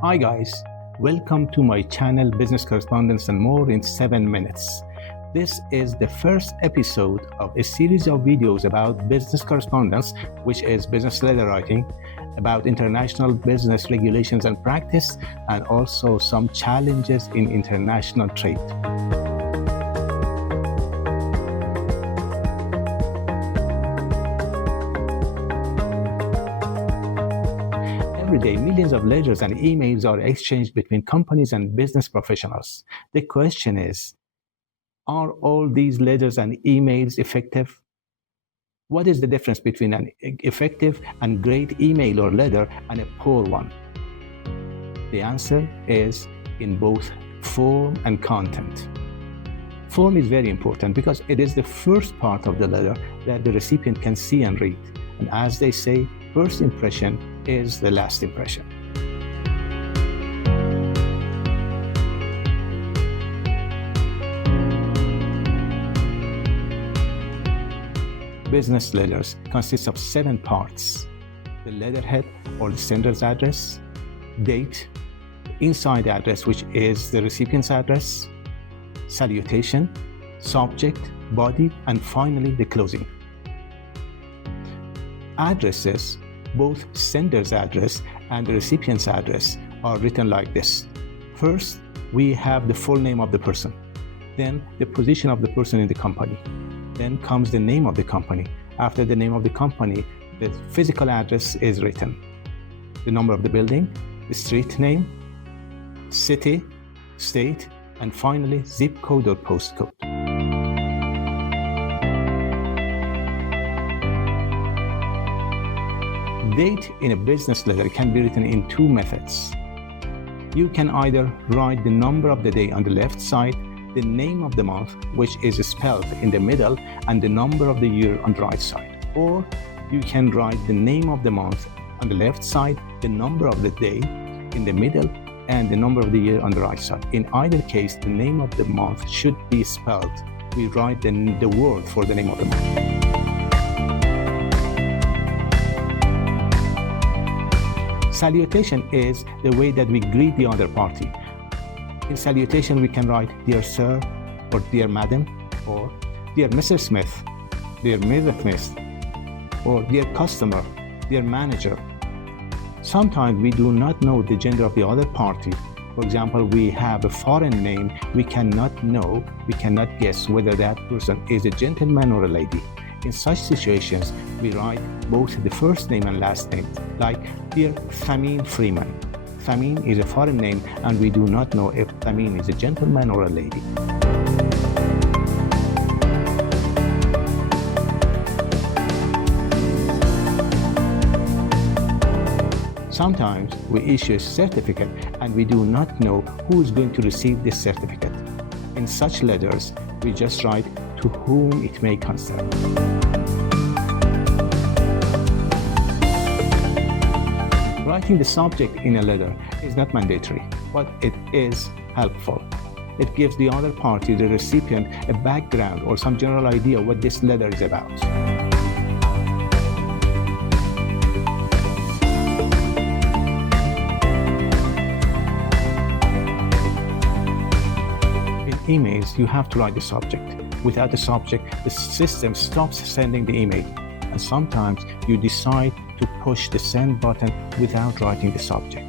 Hi guys, welcome to my channel Business Correspondence and More in 7 minutes. This is the first episode of a series of videos about business correspondence, which is business letter writing, about international business regulations and practice, and also some challenges in international trade. Every day, millions of letters and emails are exchanged between companies and business professionals. The question is, are all these letters and emails effective? What is the difference between an effective and great email or letter and a poor one? The answer is in both form and content. Form is very important because it is the first part of the letter that the recipient can see and read. And as they say, first impression is the last impression. Business letters consist of 7 parts: the letterhead or the sender's address, date, inside address, which is the recipient's address, salutation, subject, body, and finally the closing. Addresses, both sender's address and the recipient's address, are written like this. First, we have the full name of the person, then the position of the person in the company. Then comes the name of the company. After the name of the company, the physical address is written, the number of the building, the street name, city, state, and finally zip code or postcode. Date in a business letter can be written in 2 methods. You can either write the number of the day on the left side, the name of the month, which is spelled in the middle, and the number of the year on the right side. Or you can write the name of the month on the left side, the number of the day in the middle, and the number of the year on the right side. In either case, the name of the month should be spelled. We write the word for the name of the month. Salutation is the way that we greet the other party. In salutation, we can write "Dear Sir," or "Dear Madam," or "Dear Mr. Smith," "Dear Mrs. Smith," or "Dear Customer," "Dear Manager." Sometimes we do not know the gender of the other party. For example, we have a foreign name, we cannot guess whether that person is a gentleman or a lady. In such situations, we write both the first name and last name, like "Dear Thamin Freeman." Thamin is a foreign name, and we do not know if Thamin is a gentleman or a lady. Sometimes we issue a certificate and we do not know who is going to receive this certificate. In such letters, we just write "to whom it may concern." Writing the subject in a letter is not mandatory, but it is helpful. It gives the other party, the recipient, a background or some general idea what this letter is about. In emails, you have to write the subject. Without the subject, the system stops sending the email. And sometimes you decide to push the send button without writing the subject.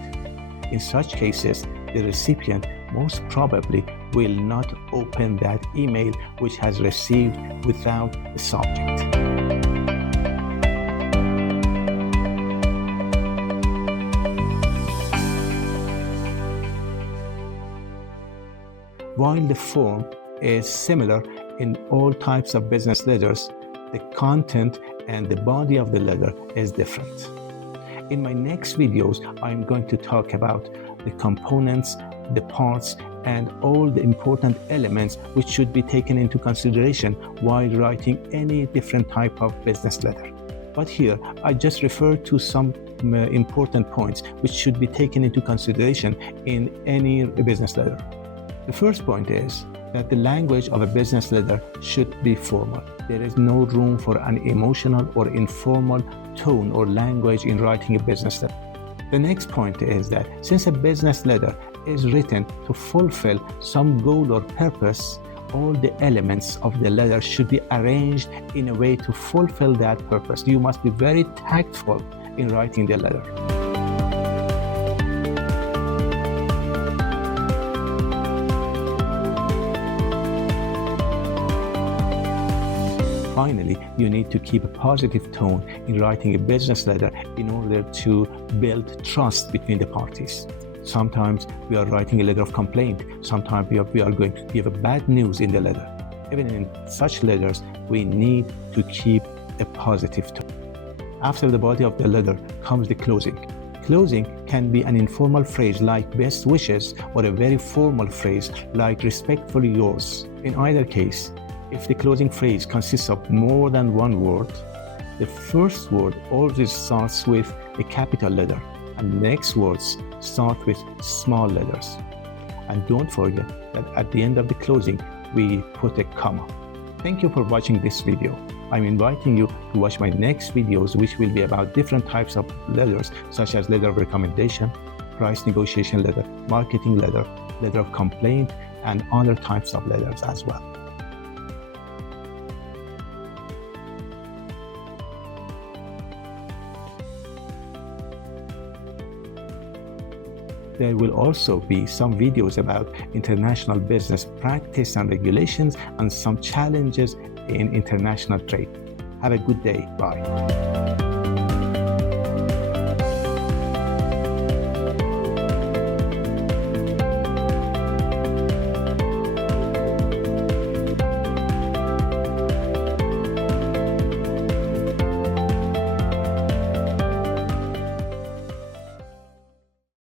In such cases, the recipient most probably will not open that email which has received without the subject. While the form is similar in all types of business letters, the content and the body of the letter is different. In my next videos, I'm going to talk about the components, the parts, and all the important elements which should be taken into consideration while writing any different type of business letter. But here, I just refer to some important points which should be taken into consideration in any business letter. The first point is that the language of a business letter should be formal. There is no room for an emotional or informal tone or language in writing a business letter. The next point is that since a business letter is written to fulfill some goal or purpose, all the elements of the letter should be arranged in a way to fulfill that purpose. You must be very tactful in writing the letter. Finally, you need to keep a positive tone in writing a business letter in order to build trust between the parties. Sometimes we are writing a letter of complaint. Sometimes we are going to give a bad news in the letter. Even in such letters, we need to keep a positive tone. After the body of the letter comes the closing. Closing can be an informal phrase like best wishes or a very formal phrase like respectfully yours. In either case, if the closing phrase consists of more than one word, the first word always starts with a capital letter and the next words start with small letters. And don't forget that at the end of the closing, we put a comma. Thank you for watching this video. I'm inviting you to watch my next videos, which will be about different types of letters, such as letter of recommendation, price negotiation letter, marketing letter, letter of complaint, and other types of letters as well. There will also be some videos about international business practice and regulations and some challenges in international trade. Have a good day. Bye.